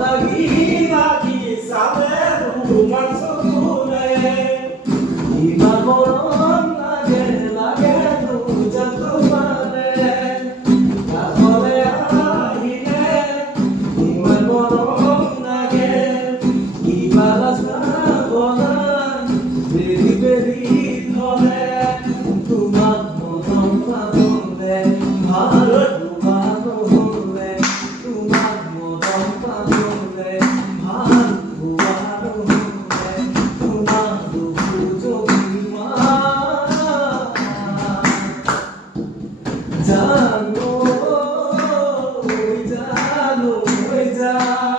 লাগি সালে রুমান সুনে ইমান মরণ লাগে লাগে দুজন তোমারে তাহলে আহিলে ইমান মরণ লাগে ইমান আসনা বলা বেরি বেরি ধরে তোমার মরণ পাবলে ভালো ডুবানো হলে তোমার মরণ পাবলে ভালো ডুবানো হলে তোমার দুঃখ জমিমা জানো জানো জানো